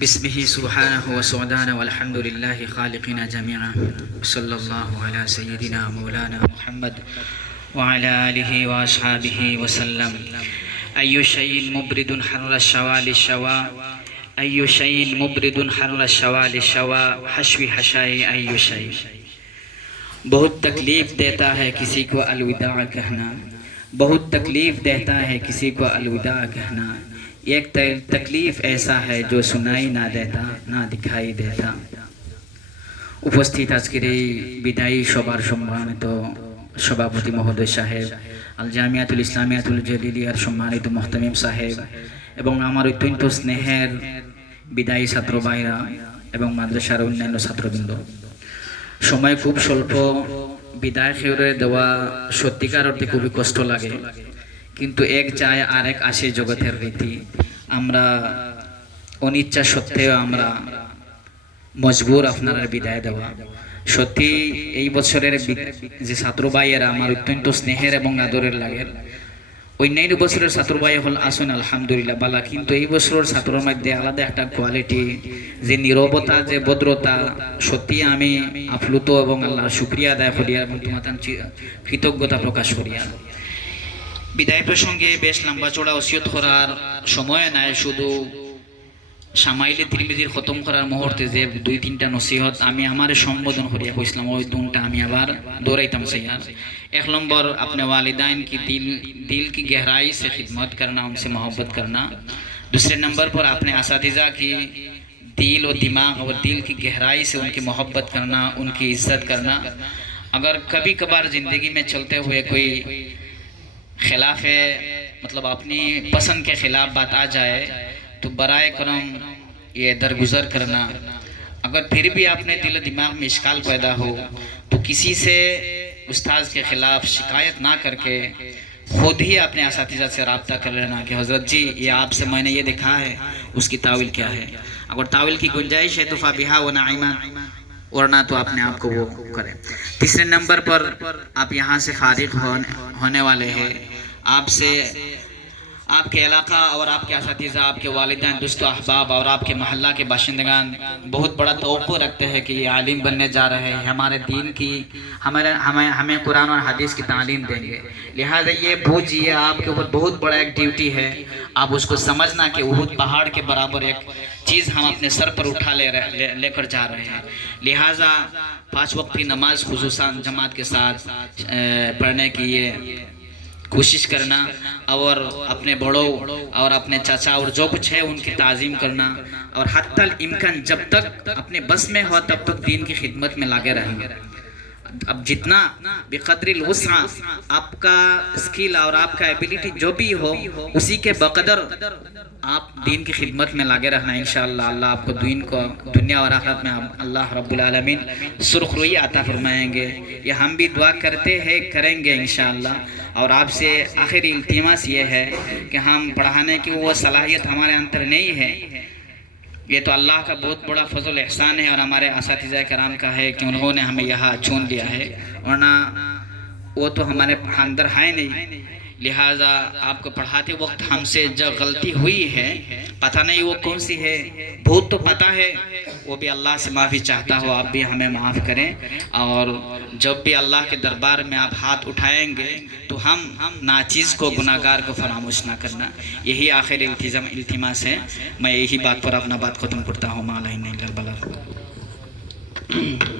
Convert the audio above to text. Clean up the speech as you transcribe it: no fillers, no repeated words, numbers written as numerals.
بسمه سبحانه وسعدانا والحمد لله خالقنا جميعا صلى الله على سيدنا مولانا محمد وعلى آله وأصحابه وسلم. أي شيء مبرد حر الشوى للشوى، أي شيء مبرد حر الشوى للشوى، حشوی حشائے أي شيء. بہت تکلیف دیتا ہے کسی کو الوداع کہنا، بہت تکلیف دیتا ہے کسی کو الوداع کہنا. ایک تکلیف ایسا ہے جو سنائی نہ دیتا نہ دکھائی دیتا. উপস্থিত আজকের এই বিদায়ী সভার সম্মানিত সভাপতি মহোদয় সাহেব, আল জামিয়াতুল ইসলামিয়াতুল জলিলিয়ার সম্মানিত মুহতামিম সাহেব এবং আমার অত্যন্ত স্নেহের বিদায়ী ছাত্র ভাইরা এবং মাদ্রাসার অন্যান্য ছাত্রবৃন্দ, সময় খুব স্বল্প, বিদায় খেয়ে দেওয়া সত্যিকার অর্থে খুবই কষ্ট লাগে, কিন্তু এক যায় আর এক আসে জগতের রীতি. আমরা অনিচ্ছা সত্ত্বেও আমরা মজবুর আপনার বিদায় দেওয়া. সত্যি এই বছরের যে ছাত্র ভাইয়েরা আমার অত্যন্ত স্নেহের এবং আদরের লাগে. অন্যান্য বছরের ছাত্র ভাই হল আসুন আলহামদুলিল্লাহ বালা, কিন্তু এই বছরের ছাত্রের মধ্যে আলাদা একটা কোয়ালিটি, যে নীরবতা, যে ভদ্রতা, সত্যি আমি আপ্লুত এবং আল্লাহর শুকরিয়া আদায় করিয়া এবং তোমার কৃতজ্ঞতা প্রকাশ করিয়া. বিদায় প্রসঙ্গে বেশ লম্বা চড়া ওসিয়ত করার সময় নাই, শুধু সামাইলে তিরমিজির খতম করার মুহূর্তে যে দুই তিনটা নসিহত আমি আমার সম্বোধন করিয়া কইছিলাম, ওই দুটা আমি আবার দৌড়াইতাম সৈয়ার. এক নম্বর, अपने वालिदैन की दिल की गहराई से खिदमत करना, उनसे मोहब्बत करना. दूसरे नंबर पर अपने असातिज़ा की दिल और दिमाग और दिल की गहराई से उनकी मोहब्बत करना, उनकी इज्जत करना. अगर कभी कभार ज़िंदगी में चलते हुए कोई खिलाफ है, मतलब अपनी पसंद के खिलाफ बात आ जाए तो बराए करम ये दरगुजर करना. अगर फिर भी अपने दिल दिमाग में इश्काल पैदा हो तो किसी से उस्ताद के खिलाफ शिकायत ना करके खुद ही अपने असातिज़ा से रब्ता कर लेना कि हज़रत जी ये आपसे मैंने ये देखा है, उसकी तावील क्या है. अगर तावील की गुंजाइश है तो फ़ाबिहा व नाइमा, वरना तो अपने आप को वो करें. तीसरे नंबर पर आप यहाँ से फारिग होने वाले हैं, आपसे आपके इलाका और आपके असातिज़ा, आपके वालिदैन, दोस्तों, अहबाब और आपके महल्ला के बाशिंदगान बहुत बड़ा तवक्को रखते हैं कि ये आलिम बनने जा रहे हैं, हमारे दीन की हमें कुरान और हदीस की तालीम देंगे. लिहाजा ये बूझिए आपके ऊपर बहुत बड़ा एक ड्यूटी है, आप उसको समझना कि उहुद पहाड़ के बराबर एक चीज़ हम अपने सर पर उठा लेकर जा रहे हैं. लिहाजा 5 वक्त की नमाज खुसूसन जमात के साथ पढ़ने की ये कोशिश करना और अपने बड़ों और अपने चाचा और जो कुछ है उनकी ताज़ीम करना, और हत्तल इम्कान जब तक अपने बस में हो तब तक दीन की खिदमत में लगे रहेंगे. अब जितना बेक़द्रिल वुस्आ आपका स्किल और आपका एबिलिटी जो भी हो, उसी के बकदर आप दीन की खिदमत में लगे रहना. इंशाअल्लाह अल्लाह आपको दीन को दुनिया और आखिरत में अल्लाह रब्बुल आलमीन सुरखरुई अता फरमाएंगे. ये हम भी दुआ करते हैं, करेंगे इंशाअल्लाह. और आपसे आखिरी इल्तिमास ये है कि हम पढ़ाने की वो सलाहियत हमारे अंदर नहीं है, ये तो अल्लाह का बहुत बड़ा फजल एहसान है और हमारे असातिज़ा कराम का है कि उन्होंने हमें यहाँ चुन लिया है, वरना वो तो हमारे अंदर है नहीं. लिहाजा आपको पढ़ाते वक्त हमसे जो गलती हुई है, पता नहीं वो कौन सी है, बहुत तो पता है, वो भी अल्लाह से माफ़ी चाहता हो, आप भी हमें माफ़ करें. और जब भी अल्लाह के दरबार में आप हाथ उठाएंगे तो हम नाचीज़ को, गुनाहगार को फरामोश ना करना. यही आखिर इल्तिमास है. मैं यही बात पर अपना बात ख़त्म करता हूँ. माला